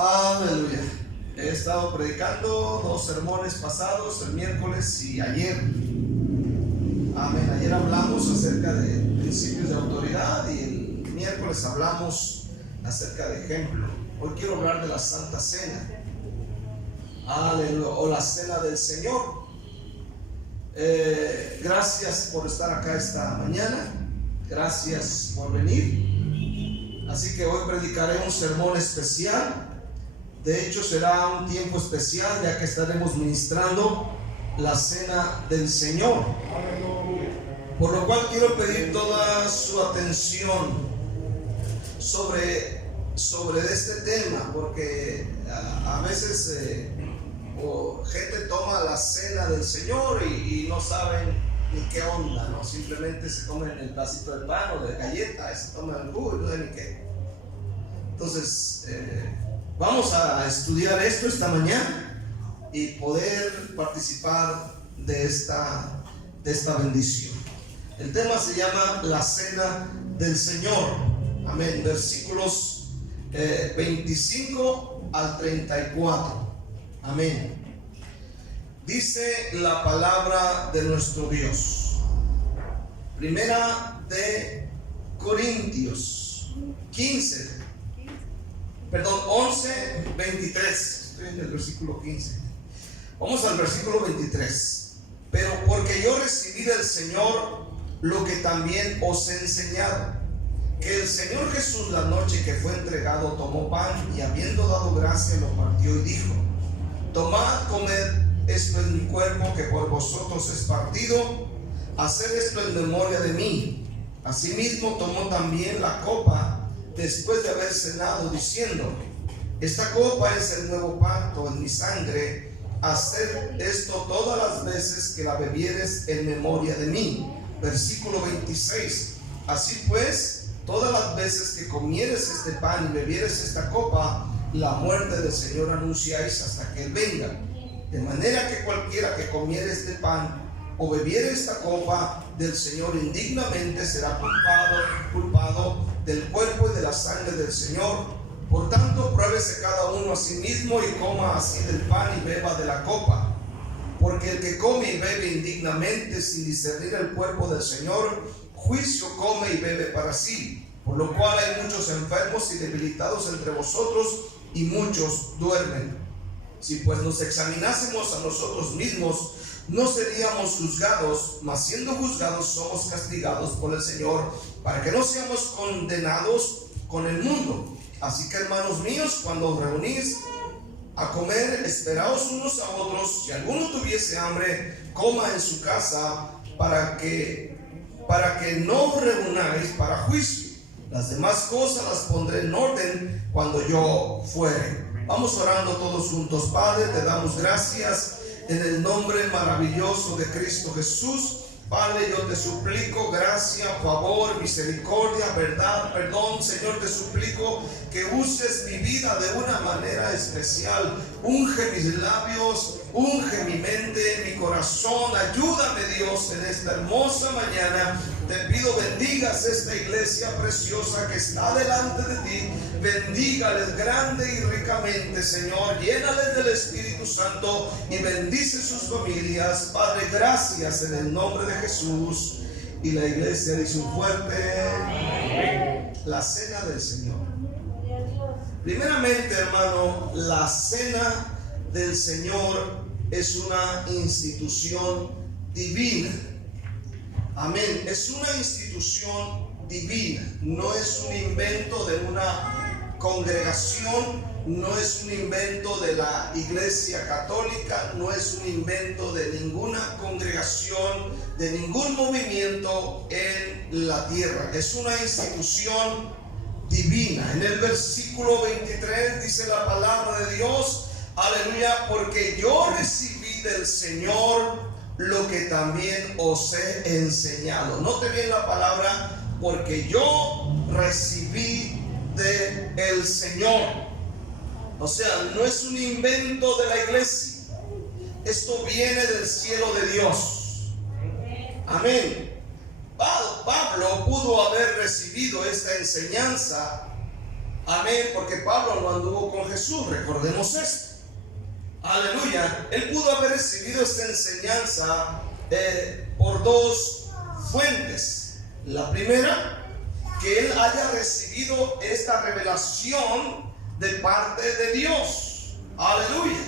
Aleluya. He estado predicando 2 sermones pasados, el miércoles y ayer. Amén. Ayer hablamos acerca de principios de autoridad y el miércoles hablamos acerca de ejemplo. Hoy quiero hablar de la Santa Cena. Aleluya. O la Cena del Señor. Gracias por estar acá esta mañana. Gracias por venir. Así que hoy predicaré un sermón especial. De hecho será un tiempo especial, ya que estaremos ministrando la Cena del Señor. Por lo cual quiero pedir toda su atención sobre este tema, porque a veces gente toma la Cena del Señor y no saben ni qué onda, ¿no? Simplemente se comen el pedacito de pan o de galleta, se toman el jugo y no saben ni qué. Entonces, vamos a estudiar esto esta mañana y poder participar de esta bendición. El tema se llama la Cena del Señor. Amén. Versículos 25 al 34. Amén. Dice la palabra de nuestro Dios. Primera de Corintios 11, 23. Estoy en el versículo 15. Vamos al versículo 23. Pero porque yo recibí del Señor lo que también os he enseñado, que el Señor Jesús, la noche que fue entregado, tomó pan y habiendo dado gracia lo partió y dijo: tomad, comed, esto es mi cuerpo que por vosotros es partido, haced esto en memoria de mí. Asimismo tomó también la copa después de haber cenado, diciendo: esta copa es el nuevo pacto en mi sangre, haced esto todas las veces que la bebieres en memoria de mí. Versículo 26. Así pues, todas las veces que comieres este pan y bebieres esta copa, la muerte del Señor anunciáis hasta que Él venga. De manera que cualquiera que comiere este pan o bebiere esta copa del Señor indignamente será culpado del cuerpo y de la sangre del Señor. Por tanto, pruébese cada uno a sí mismo y coma así del pan y beba de la copa. Porque el que come y bebe indignamente sin discernir el cuerpo del Señor, juicio come y bebe para sí. Por lo cual hay muchos enfermos y debilitados entre vosotros, y muchos duermen. Si pues nos examinásemos a nosotros mismos, no seríamos juzgados, mas siendo juzgados somos castigados por el Señor, para que no seamos condenados con el mundo. Así que, hermanos míos, cuando os reunís a comer, esperaos unos a otros. Si alguno tuviese hambre, coma en su casa, para que no os reunáis para juicio. Las demás cosas las pondré en orden cuando yo fuere. Vamos orando todos juntos. Padre, te damos gracias en el nombre maravilloso de Cristo Jesús. Padre, yo te suplico gracia, favor, misericordia, verdad, perdón. Señor, te suplico que uses mi vida de una manera especial. Unge mis labios, unge mi mente, mi corazón. Ayúdame, Dios, en esta hermosa mañana. Te pido bendigas esta iglesia preciosa que está delante de ti. Bendígales grande y ricamente, Señor. Llénales del Espíritu Santo y bendice sus familias. Padre, gracias en el nombre de Jesús. Y la iglesia dice un fuerte amén. La Cena del Señor. Primeramente, hermano, la Cena del Señor es una institución divina. Amén. Es una institución divina. No es un invento de una congregación, no es un invento de la Iglesia Católica, no es un invento de ninguna congregación, de ningún movimiento en la tierra. Es una institución divina. En el versículo 23 dice la palabra de Dios, aleluya, porque yo recibí del Señor lo que también os he enseñado. Note bien la palabra, porque yo recibí del Señor. O sea, no es un invento de la iglesia. Esto viene del cielo de Dios. Amén. Pablo pudo haber recibido esta enseñanza Amén, porque Pablo no anduvo con Jesús, recordemos esto. Aleluya. Él pudo haber recibido esta enseñanza por dos fuentes. La primera, que él haya recibido esta revelación de parte de Dios. Aleluya.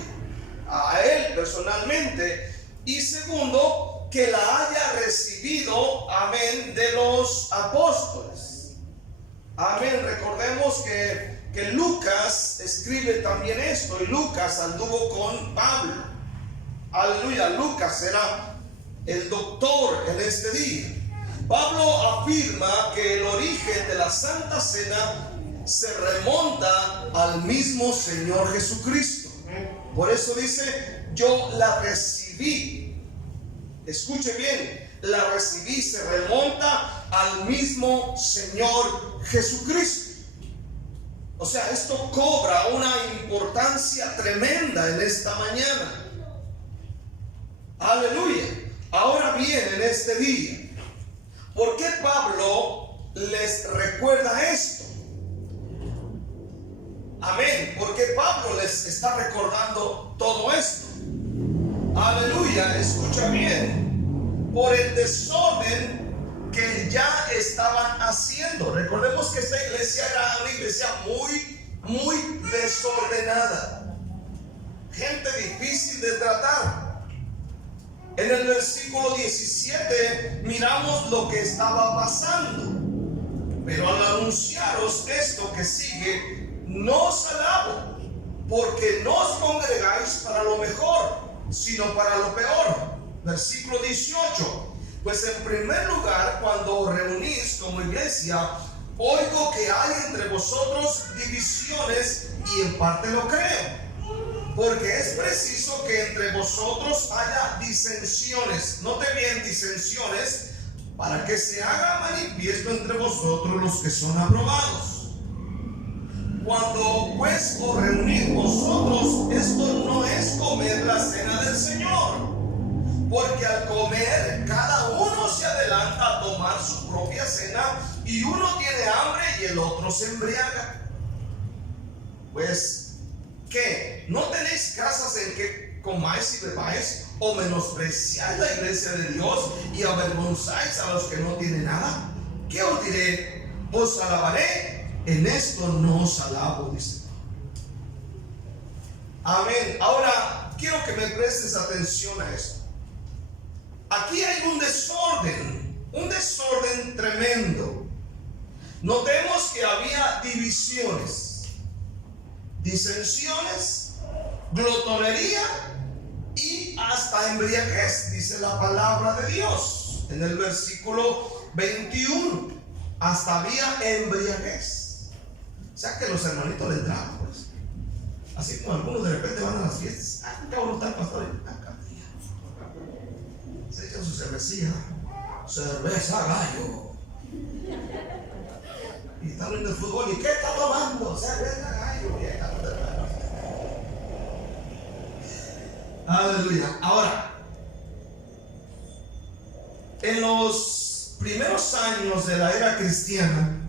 A él personalmente. Y segundo, que la haya recibido, amén, de los apóstoles. Amén. Recordemos que Lucas escribe también esto, y Lucas anduvo con Pablo. Aleluya. Lucas era el doctor en este día. Pablo afirma que el origen de la Santa Cena se remonta al mismo Señor Jesucristo. Por eso dice, yo la recibí. Escuche bien, la recibí, se remonta al mismo Señor Jesucristo. O sea, esto cobra una importancia tremenda en esta mañana. Aleluya. Ahora bien, en este día, ¿por qué Pablo les recuerda esto? Amén. Porque Pablo les está recordando todo esto. Aleluya. Escucha bien. Por el desorden que ya estaban haciendo. Recordemos que esta iglesia era una iglesia muy desordenada. Gente difícil de tratar. En el versículo 17 miramos lo que estaba pasando. Pero al anunciaros esto que sigue, no os alabo, porque no os congregáis para lo mejor, sino para lo peor. Versículo 18. Pues en primer lugar, cuando os reunís como iglesia, oigo que hay entre vosotros divisiones, y en parte lo creo. Porque es preciso que entre vosotros haya disensiones. Note bien, disensiones, para que se haga manifiesto entre vosotros los que son aprobados. Cuando pues os reunís vosotros, esto no es comer la cena del Señor. Porque al comer, cada uno se adelanta a tomar su propia cena, y uno tiene hambre y el otro se embriaga. Pues, ¿qué? ¿No tenéis casas en que comáis y bebáis? ¿O menospreciáis la iglesia de Dios y avergonzáis a los que no tienen nada? ¿Qué os diré? ¿Os alabaré? En esto no os alabo, dice. Amén. Ahora, quiero que me prestes atención a esto. Aquí hay un desorden tremendo. Notemos que había divisiones, disensiones, glotonería y hasta embriaguez, dice la palabra de Dios en el versículo 21. Hasta había embriaguez. O sea que los hermanitos le entraban, pues. Así como algunos de repente van a las fiestas. ¿Qué voluntad, pastor? Se echan su cervecilla, cerveza gallo. Y están viendo el fútbol. ¿Y qué está tomando? Cerveza gallo. Aleluya. Ahora, en los primeros años de la era cristiana,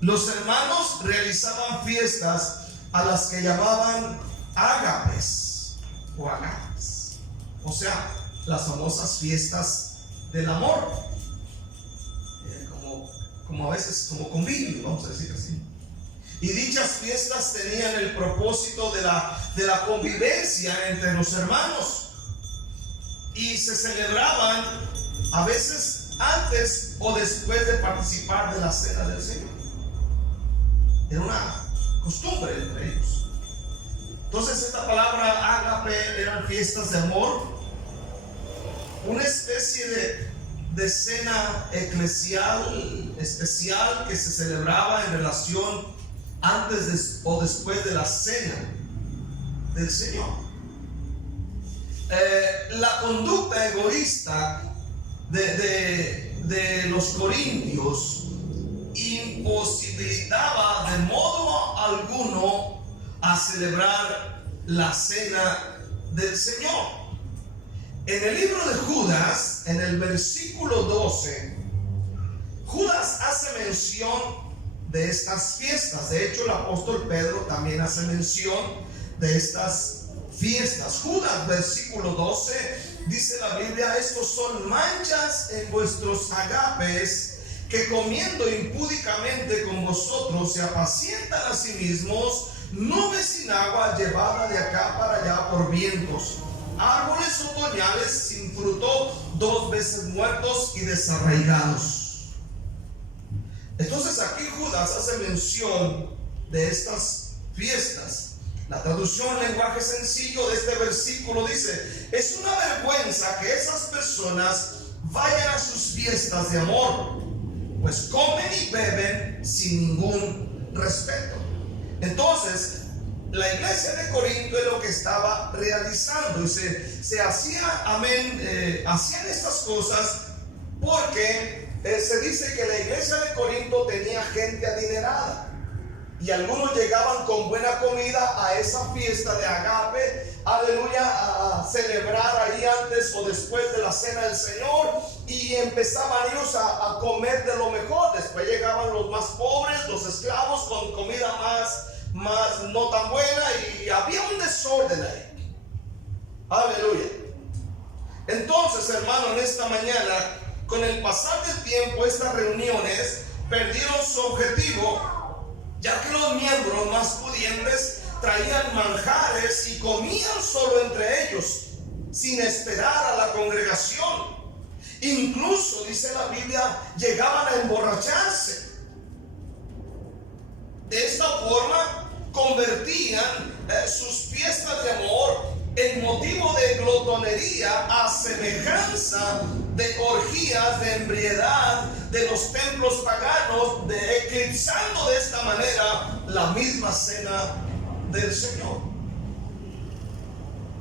los hermanos realizaban fiestas a las que llamaban ágapes o agapes. O sea, las famosas fiestas del amor. Como a veces, como convivio, vamos a decir así. Y dichas fiestas tenían el propósito de la convivencia entre los hermanos. Y se celebraban a veces antes o después de participar de la cena del Señor. Era una costumbre entre ellos. Entonces esta palabra ágape eran fiestas de amor, una especie de cena eclesial especial que se celebraba en relación antes o después de la cena del Señor. La conducta egoísta de los corintios imposibilitaba de modo alguno a celebrar la cena del Señor. En el libro de Judas, en el versículo 12, Judas hace mención de estas fiestas. De hecho, el apóstol Pedro también hace mención de estas fiestas. Judas, versículo 12, dice la Biblia: estos son manchas en vuestros agapes, que comiendo impúdicamente con vosotros se apacientan a sí mismos, nubes sin agua llevada de acá para allá por vientos, árboles otoñales sin fruto, 2 veces muertos y desarraigados. Entonces aquí Judas hace mención de estas fiestas. La traducción en lenguaje sencillo de este versículo dice: es una vergüenza que esas personas vayan a sus fiestas de amor, pues comen y beben sin ningún respeto. Entonces, la iglesia de Corinto es lo que estaba realizando, y se hacía, hacían estas cosas porque se dice que la iglesia de Corinto tenía gente adinerada, y algunos llegaban con buena comida a esa fiesta de agape, aleluya, a celebrar ahí antes o después de la cena del Señor, y empezaban ellos a comer de lo mejor. Después llegaban los más pobres, los esclavos, con comida más no tan buena, y había un desorden ahí, aleluya. Entonces, hermano, en esta mañana, con el pasar del tiempo, estas reuniones perdieron su objetivo, ya que los miembros más pudientes traían manjares y comían solo entre ellos, sin esperar a la congregación. Incluso, dice la Biblia, llegaban a emborracharse. De esta forma convertían sus fiestas de amor en motivo de glotonería, a semejanza de orgías de embriaguez de los templos paganos, eclipsando de esta manera la misma cena del Señor.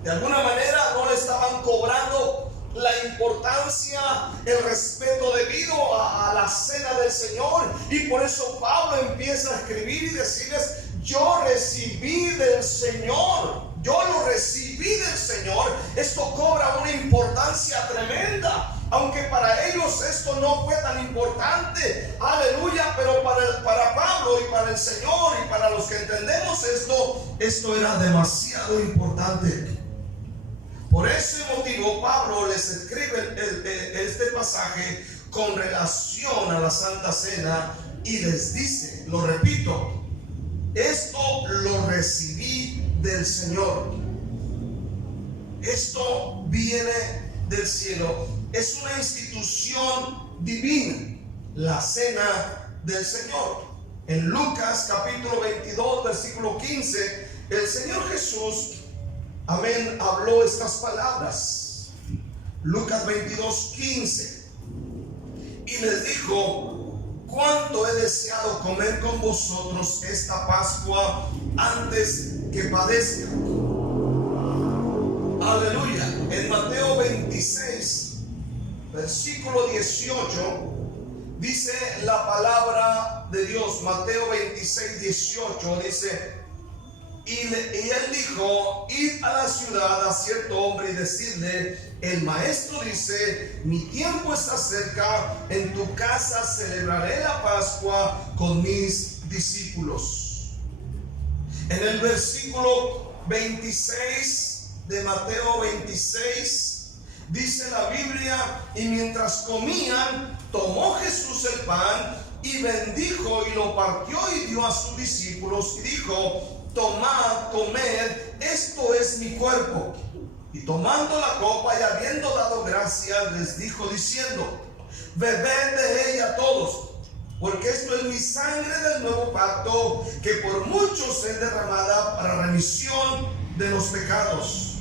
De alguna manera no le estaban cobrando la importancia, el respeto debido a la cena del Señor, y por eso Pablo empieza a escribir y decirles: yo recibí del Señor, yo lo recibí del Señor. Esto cobra una importancia tremenda, aunque para ellos esto no fue tan importante, aleluya, pero para Pablo y para el Señor y para los que entendemos esto era demasiado importante. Por ese motivo Pablo les escribe este pasaje con relación a la Santa Cena y les dice, lo repito: esto lo recibí del Señor. Esto viene del cielo. Es una institución divina, la cena del Señor. En Lucas capítulo 22, versículo 15, el Señor Jesús, amén, habló estas palabras. Lucas 22, 15. Y les dijo: cuánto he deseado comer con vosotros esta Pascua antes que padezca. Aleluya. En Mateo 26, versículo 18, dice la palabra de Dios. Mateo 26, 18 dice: y él dijo: id a la ciudad a cierto hombre y decidle, el maestro dice, mi tiempo está cerca, en tu casa celebraré la Pascua con mis discípulos. En el versículo 26 de Mateo 26 dice la Biblia: y mientras comían, tomó Jesús el pan y bendijo y lo partió y dio a sus discípulos y dijo: tomad, comed, esto es mi cuerpo. Y tomando la copa y habiendo dado gracias, les dijo diciendo: bebed de ella todos, porque esto es mi sangre del nuevo pacto, que por muchos es derramada para remisión de los pecados.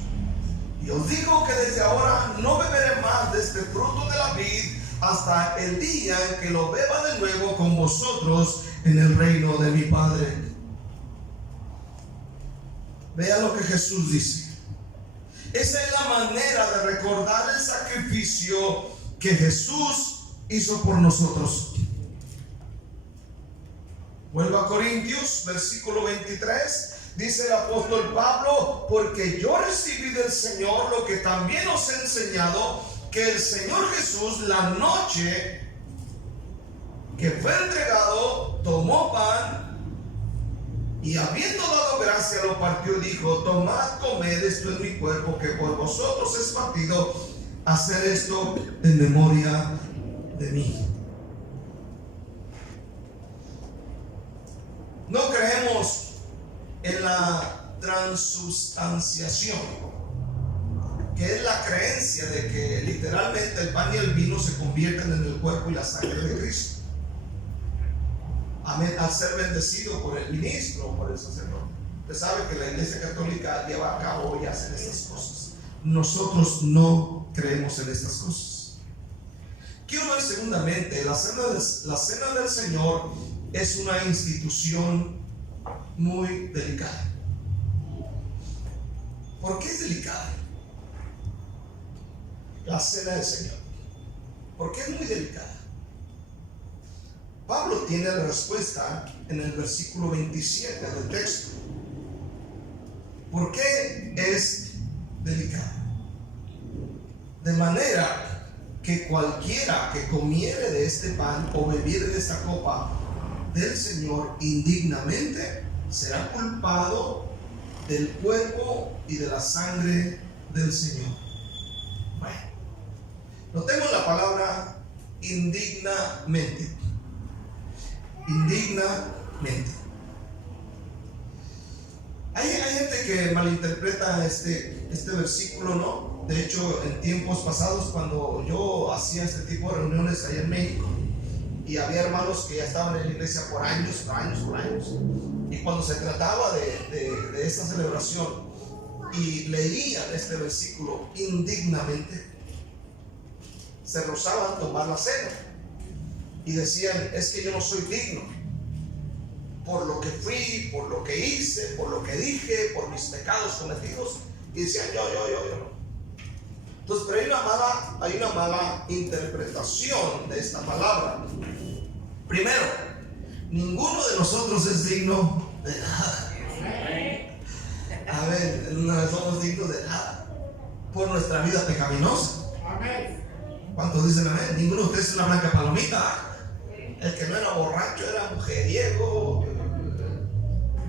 Y os digo que desde ahora no beberé más de este fruto de la vid hasta el día en que lo beba de nuevo con vosotros en el reino de mi Padre. Vea lo que Jesús dice. Esa es la manera de recordar el sacrificio que Jesús hizo por nosotros. Vuelvo a Corintios, versículo 23. Dice el apóstol Pablo: porque yo recibí del Señor lo que también os he enseñado, que el Señor Jesús, la noche que fue entregado, tomó pan y habiendo dado gracia lo partió y dijo: tomad, comed, esto es mi cuerpo que por vosotros es partido, hacer esto en memoria de mí. No creemos en la transubstanciación, que es la creencia de que literalmente el pan y el vino se convierten en el cuerpo y la sangre de Cristo. Amén. Al ser bendecido por el ministro o por el sacerdote. Usted sabe que la Iglesia Católica lleva a cabo y hace estas cosas. Nosotros no creemos en estas cosas. Quiero ver segundamente, la cena del Señor es una institución muy delicada. ¿Por qué es delicada la cena del Señor? ¿Por qué es muy delicada? Pablo tiene la respuesta en el versículo 27 del texto. ¿Por qué es delicada? De manera que cualquiera que comiere de este pan o bebiere de esta copa del Señor indignamente será culpado del cuerpo y de la sangre del Señor. Bueno, notemos la palabra indignamente. Indignamente. Hay gente que malinterpreta este versículo, ¿no? De hecho, en tiempos pasados, cuando yo hacía este tipo de reuniones allá en México, y había hermanos que ya estaban en la iglesia por años, y cuando se trataba de esta celebración y leían este versículo indignamente, se rehusaban tomar la cena y decían: es que yo no soy digno por lo que fui, por lo que hice, por lo que dije, por mis pecados cometidos. Y decían: yo no. Entonces, pero hay una mala interpretación de esta palabra. Primero, ninguno de nosotros es digno de nada. A ver, no somos dignos de nada por nuestra vida pecaminosa. ¿Cuántos dicen amén? Ninguno de ustedes es una blanca palomita. El que no era borracho era mujeriego,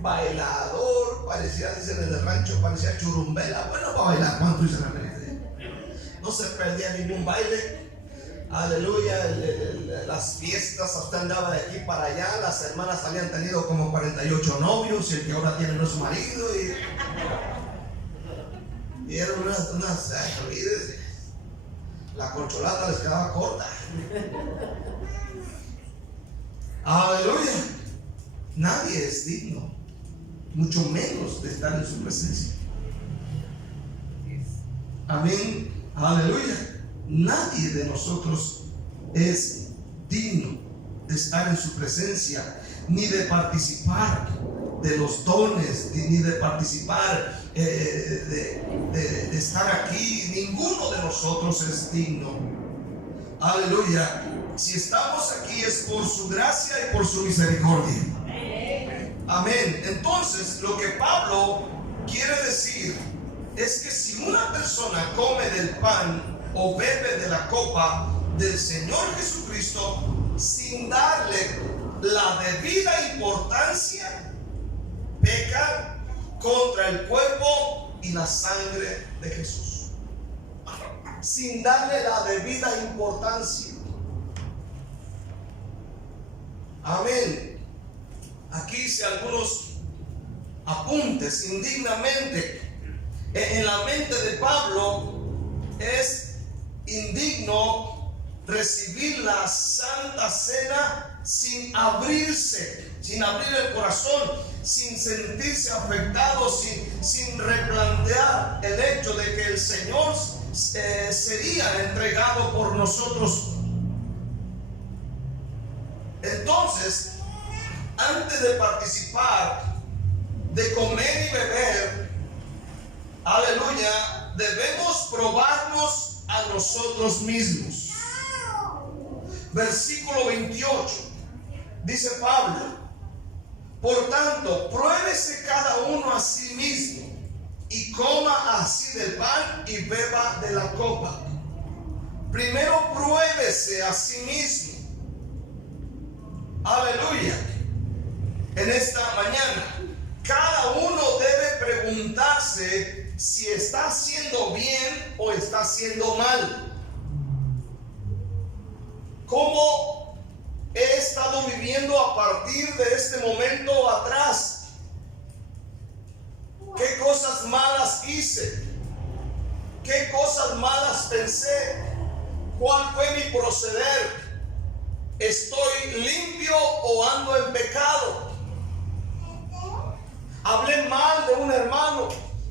bailador, parecía, dicen en el rancho, parecía churumbela. Bueno, para bailar, ¿cuántos dicen amén? No se perdía ningún baile. Aleluya. Las fiestas, usted andaba de aquí para allá. Las hermanas habían tenido como 48 novios, y el que ahora tiene no es su marido, y eran unas olvídese, la corcholata les quedaba corta. Aleluya. Nadie es digno, mucho menos de estar en su presencia. Amén. Aleluya. Nadie de nosotros es digno de estar en su presencia, ni de participar de los dones, ni de participar de estar aquí. Ninguno de nosotros es digno. Aleluya. Si estamos aquí es por su gracia y por su misericordia. Amén. Entonces, lo que Pablo quiere decir es que si una persona come del pan o bebe de la copa del Señor Jesucristo sin darle la debida importancia, peca contra el cuerpo y la sangre de Jesús. Sin darle la debida importancia. Amén. Aquí hice algunos apuntes. Indignamente, en la mente de Pablo, es indigno recibir la Santa Cena sin abrirse, sin abrir el corazón, sin sentirse afectado, sin replantear el hecho de que el Señor sería entregado por nosotros. Entonces, antes de participar, de comer y beber, aleluya, debemos probarnos a nosotros mismos. Versículo 28, dice Pablo: por tanto, pruébese cada uno a sí mismo y coma así del pan y beba de la copa. Primero pruébese a sí mismo. Aleluya. en esta mañana. Cada uno debe preguntarse si está haciendo bien o está haciendo mal. ¿Cómo he estado viviendo a partir de este momento atrás? ¿Qué cosas malas hice? ¿Qué cosas malas pensé? ¿Cuál fue mi proceder? ¿Estoy limpio o ando en pecado? Hablé mal de un hermano,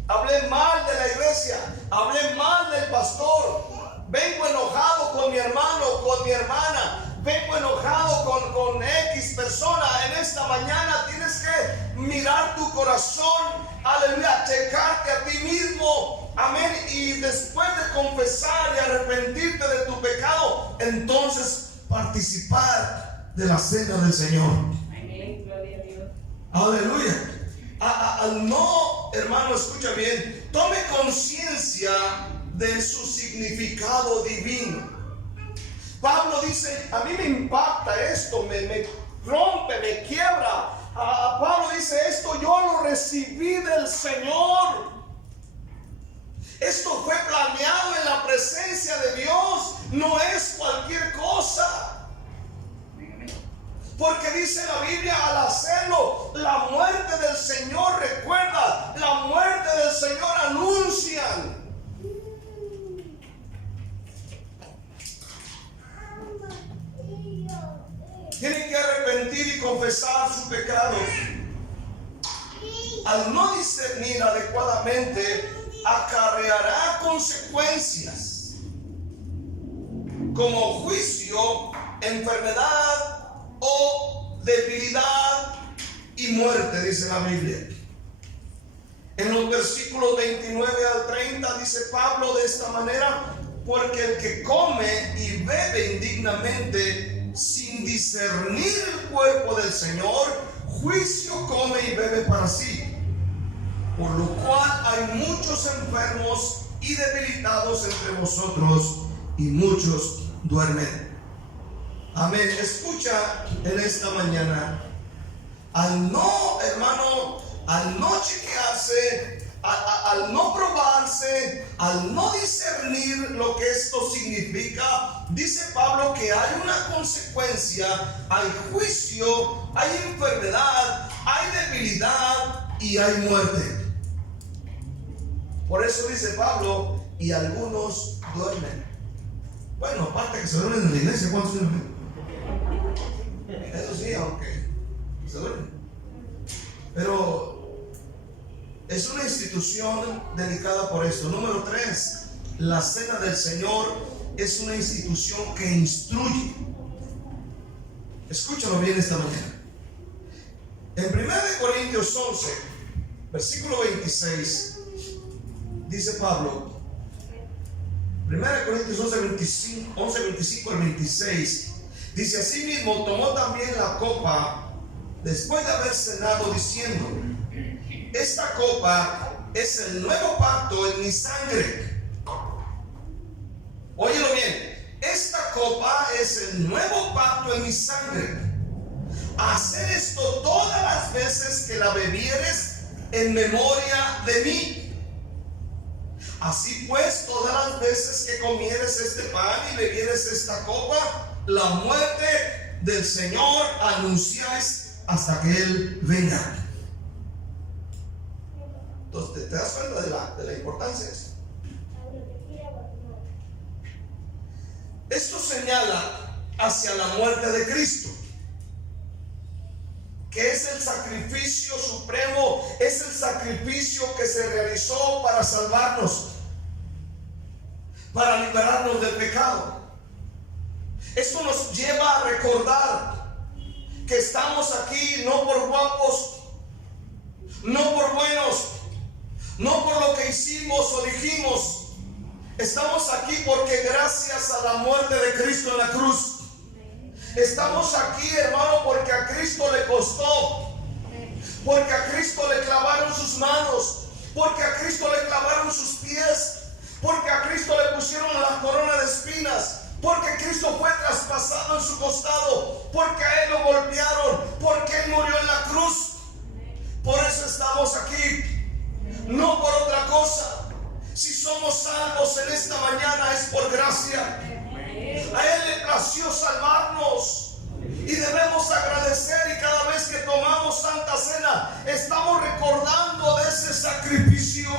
hablé mal de la iglesia, hablé mal del pastor. Vengo enojado con mi hermano, con mi hermana. Vengo enojado con X persona. En esta mañana tienes que mirar tu corazón, aleluya, checarte a ti mismo, amén. Y después de confesar y arrepentirte de tu pecado, entonces participar de la cena del Señor. Amén, gloria a Dios. Aleluya. Al no, hermano, escucha bien, tome conciencia de su significado divino. Pablo dice, a mí me impacta esto, me rompe, me quiebra. Pablo dice, esto yo lo recibí del Señor. Esto fue planeado en la presencia de Dios, no es cualquier cosa. Porque dice la Biblia, al hacerlo, la muerte del Señor, recuerda, la muerte del Señor anuncian. Tienen que arrepentir y confesar su pecado. Al no discernir adecuadamente, acarreará consecuencias como juicio, enfermedad o debilidad y muerte, dice la Biblia. En los versículos 29 al 30 dice Pablo de esta manera: porque el que come y bebe indignamente sin discernir el cuerpo del Señor, juicio come y bebe para sí, por lo cual hay muchos enfermos y debilitados entre vosotros, y muchos duermen. Amén. Escucha en esta mañana, al no, hermano, al no chequearse, al no probarse, al no discernir lo que esto significa, dice Pablo que hay una consecuencia, hay juicio, hay enfermedad, hay debilidad y hay muerte. Por eso dice Pablo, y algunos duermen. Bueno, aparte que se duermen en la iglesia, ¿cuántos duermen? Eso sí, aunque se duermen. Pero es una institución dedicada por esto. Número 3, la cena del Señor es una institución que instruye. Escúchalo bien esta mañana. En 1 Corintios 11, versículo 26, dice Pablo, 1 Corintios 11, 25 al 26, dice: asimismo tomó también la copa después de haber cenado, diciendo: esta copa es el nuevo pacto en mi sangre. Óyelo bien, esta copa es el nuevo pacto en mi sangre. Hacer esto todas las veces que la bebieres en memoria de mí. Así pues, todas las veces que comieres este pan y bebieres esta copa, la muerte del Señor anunciáis hasta que Él venga. Entonces, ¿te das cuenta de la importancia de esto? Esto señala hacia la muerte de Cristo, que es el sacrificio supremo, es el sacrificio que se realizó para salvarnos, para liberarnos del pecado. Esto nos lleva a recordar que estamos aquí no por guapos, no por buenos, no por lo que hicimos o dijimos. Estamos aquí porque gracias a la muerte de Cristo en la cruz. Estamos aquí, hermano, porque a Cristo le costó, porque a Cristo le clavaron sus manos, porque a Cristo le clavaron sus pies, porque a Cristo le pusieron la corona de espinas, porque Cristo Jesucristo fue traspasado en su costado, porque a Él lo golpearon, porque Él murió en la cruz. Por eso estamos aquí, no por otra cosa. Si somos salvos en esta mañana es por gracia. A Él le plació salvarnos y debemos agradecer, y cada vez que tomamos Santa Cena estamos recordando de ese sacrificio.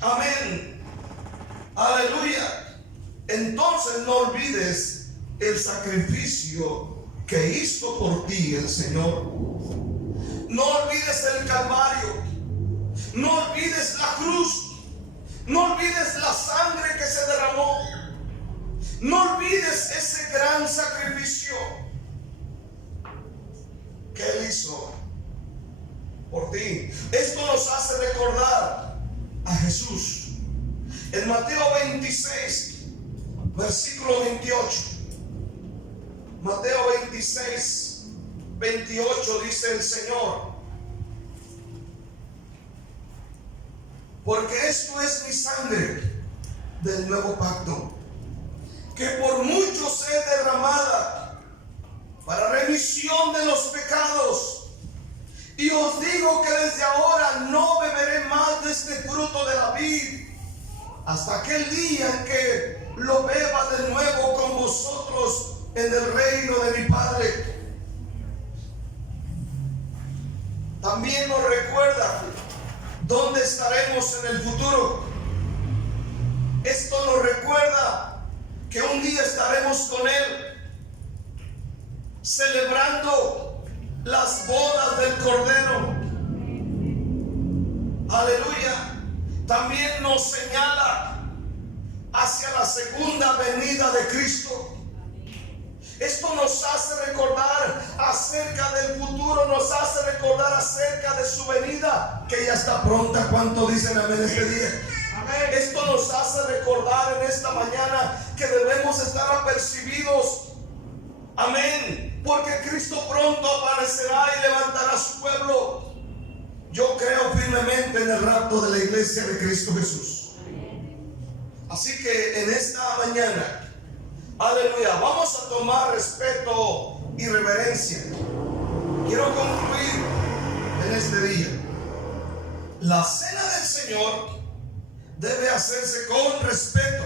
Amén. Aleluya. Entonces no olvides el sacrificio que hizo por ti el Señor. No olvides el Calvario. No olvides la cruz. No olvides la sangre que se derramó. No olvides ese gran sacrificio que Él hizo por ti. Esto nos hace recordar a Jesús. En Mateo 26, versículo 28. Mateo 26, 28 dice el Señor: porque esto es mi sangre del nuevo pacto, que por muchos es derramada para remisión de los pecados. Y os digo que desde ahora no beberé más de este fruto de la vid, hasta aquel día en que lo beba de nuevo con vosotros en el reino de mi Padre. También nos recuerda dónde estaremos en el futuro. Esto nos recuerda que un día estaremos con Él, celebrando las bodas del Cordero. Aleluya. También nos señala hacia la segunda venida de Cristo. Esto nos hace recordar acerca del futuro, nos hace recordar acerca de su venida, que ya está pronta. ¿Cuánto dicen amén este día? Amén. Esto nos hace recordar en esta mañana que debemos estar apercibidos. Amén. Porque Cristo pronto aparecerá y levantará a su pueblo. Yo creo firmemente en el rapto de la iglesia de Cristo Jesús. Así que en esta mañana, aleluya, vamos a tomar respeto y reverencia. Quiero concluir en este día. La cena del Señor debe hacerse con respeto,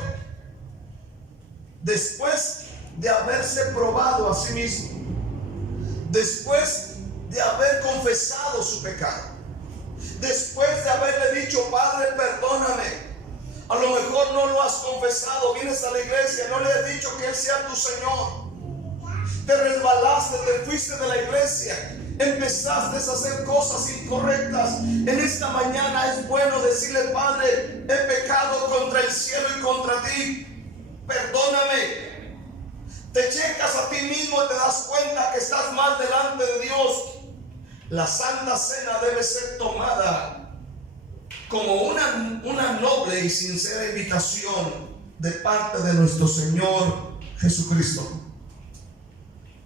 después de haberse probado a sí mismo, después de haber confesado su pecado, después de haberle dicho: Padre, perdóname. A lo mejor no lo has confesado, vienes a la iglesia, no le has dicho que Él sea tu Señor. Te resbalaste, te fuiste de la iglesia, empezaste a hacer cosas incorrectas. En esta mañana es bueno decirle: Padre, he pecado contra el cielo y contra ti, perdóname. Te checas a ti mismo y te das cuenta que estás mal delante de Dios. La Santa Cena debe ser tomada como una noble y sincera invitación de parte de nuestro Señor Jesucristo.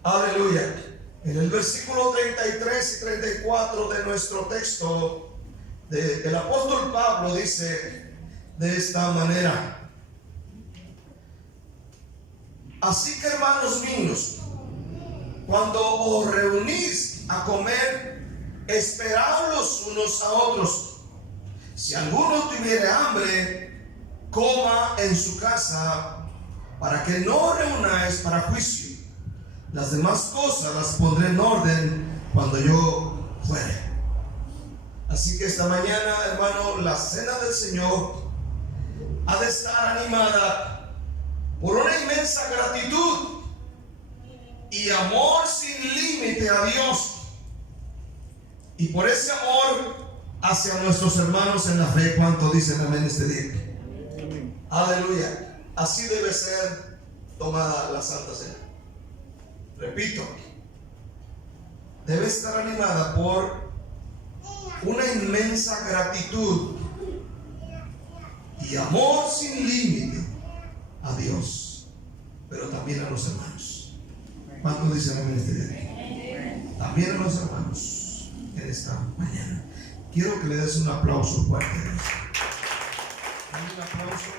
Aleluya. En el versículo 33 y 34 de nuestro texto, el apóstol Pablo dice de esta manera: así que, hermanos míos, cuando os reunís a comer, esperaos los unos a otros. Si alguno tuviere hambre, coma en su casa, para que no reunáis para juicio. Las demás cosas las pondré en orden cuando yo fuere. Así que esta mañana, hermano, la cena del Señor ha de estar animada por una inmensa gratitud y amor sin límite a Dios, y por ese amor hacia nuestros hermanos en la fe. ¿Cuánto dicen amén este día? Amén. Aleluya. Así debe ser tomada la Santa Cena. Repito, debe estar animada por una inmensa gratitud y amor sin límite a Dios, pero también a los hermanos. ¿Cuánto dicen amén este día? También a los hermanos en esta mañana. Quiero que le des un aplauso fuerte. Un aplauso.